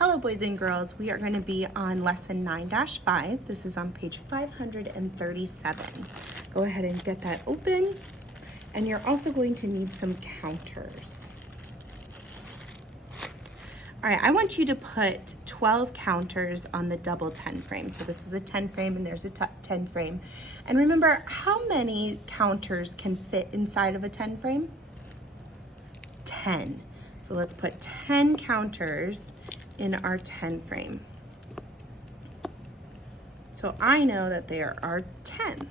Hello boys and girls, we are going to be on lesson 9-5. This is on page 537. Go ahead and get that open. And you're also going to need some counters. All right, I want you to put 12 counters on the double 10 frame. So this is a 10 frame and there's a 10 frame. And remember, how many counters can fit inside of a 10 frame? 10. So let's put 10 counters in our 10 frame. So I know that there are 10.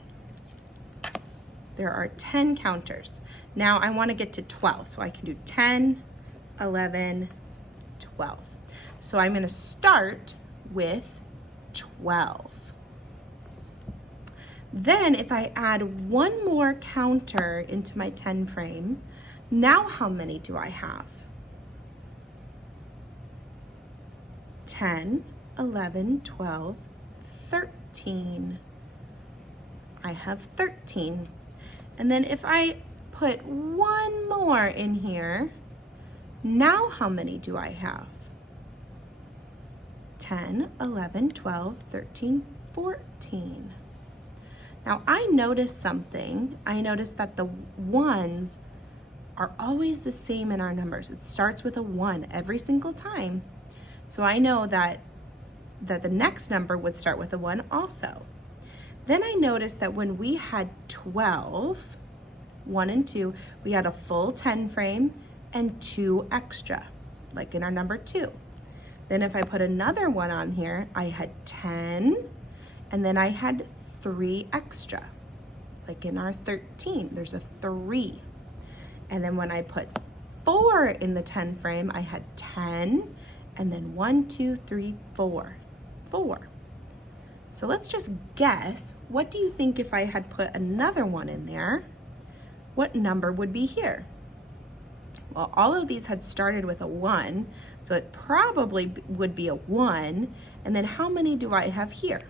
There are 10 counters. Now I want to get to 12, so I can do 10, 11, 12. So I'm going to start with 12. Then if I add one more counter into my 10 frame, now how many do I have? 10, 11, 12, 13. I have 13. And then if I put one more in here, now how many do I have? 10, 11, 12, 13, 14. Now I noticed something. I noticed that the ones are always the same in our numbers. It starts with a 1 every single time. So I know that the next number would start with a 1 also. Then I noticed that when we had 12, 1 and 2, we had a full 10 frame and 2 extra, like in our number 2. Then if I put another 1 on here, I had 10, and then I had 3 extra, like in our 13, there's a 3. And then when I put 4 in the 10 frame, I had 10, and then 1, 2, 3, 4. 4. So let's just guess. What do you think if I had put another 1 in there? What number would be here? Well, all of these had started with a 1, so it probably would be a 1. And then how many do I have here?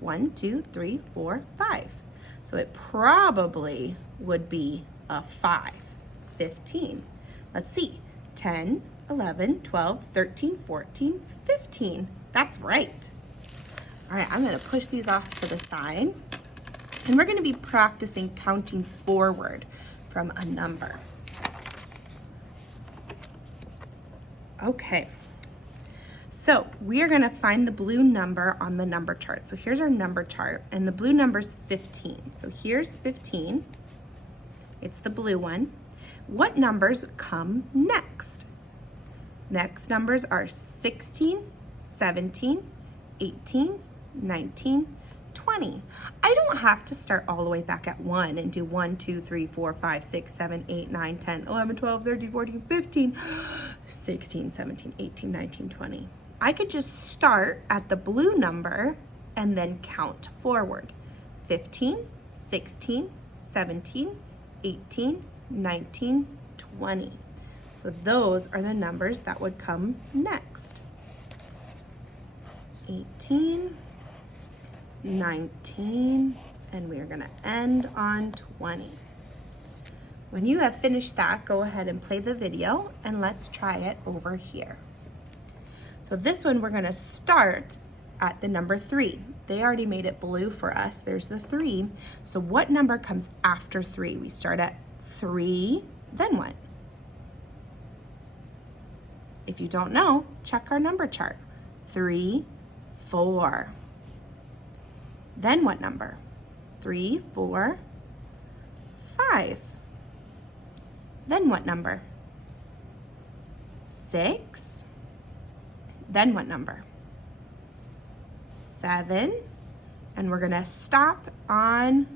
1, 2, 3, 4, 5. So it probably would be a 5. 15. Let's see. 10, 11, 12, 13, 14, 15. That's right. All right, I'm gonna push these off to the side, and we're gonna be practicing counting forward from a number. Okay, so we are gonna find the blue number on the number chart. So here's our number chart, and the blue number's 15. So here's 15, it's the blue one. What numbers come next? Next numbers are 16, 17, 18, 19, 20. I don't have to start all the way back at 1 and do 1, 2, 3, 4, 5, 6, 7, 8, 9, 10, 11, 12, 13, 14, 15, 16, 17, 18, 19, 20. I could just start at the blue number and then count forward. 15, 16, 17, 18, 19, 20. So those are the numbers that would come next. 18, 19, and we are going to end on 20. When you have finished that, go ahead and play the video, and let's try it over here. So this one, we're going to start at the number 3. They already made it blue for us. There's the 3. So what number comes after 3? We start at 3, then what? If you don't know, check our number chart. 3, 4. Then what number? 3, 4, 5. Then what number? 6. Then what number? 7. And we're gonna stop on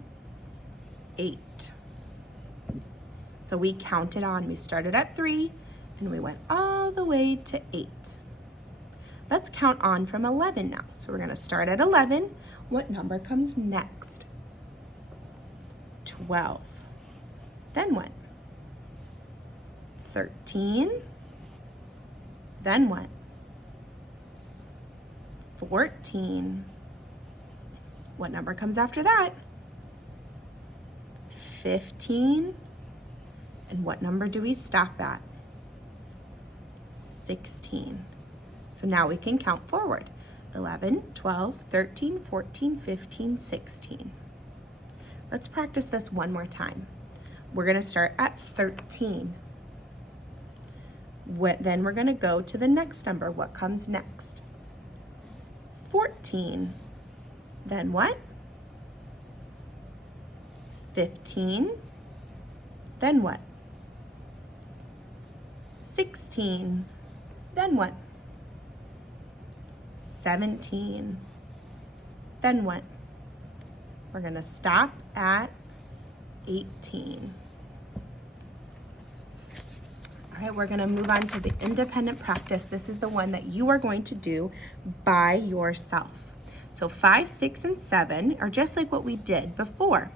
8. So we counted on, we started at 3, and we went all the way to 8. Let's count on from 11 now. So we're gonna start at 11. What number comes next? 12. Then what? 13. Then what? 14. What number comes after that? 15. And what number do we stop at? 16. So now we can count forward. 11, 12, 13, 14, 15, 16. Let's practice this one more time. We're gonna start at 13. Then we're gonna go to the next number. What comes next? 14. Then what? 15. Then what? 16. Then what? 17. Then what? We're going to stop at 18. All right, we're going to move on to the independent practice. This is the one that you are going to do by yourself. So 5, 6, and 7 are just like what we did before.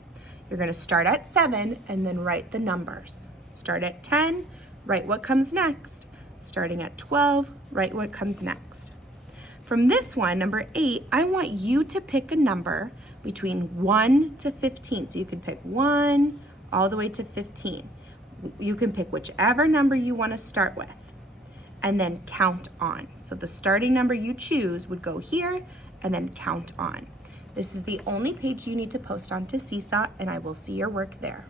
You're going to start at 7 and then write the numbers. Start at 10, write what comes next. Starting at 12, write what comes next. From this one, number 8, I want you to pick a number between 1 to 15. So you can pick 1 all the way to 15. You can pick whichever number you want to start with and then count on. So the starting number you choose would go here and then count on. This is the only page you need to post on to Seesaw, and I will see your work there.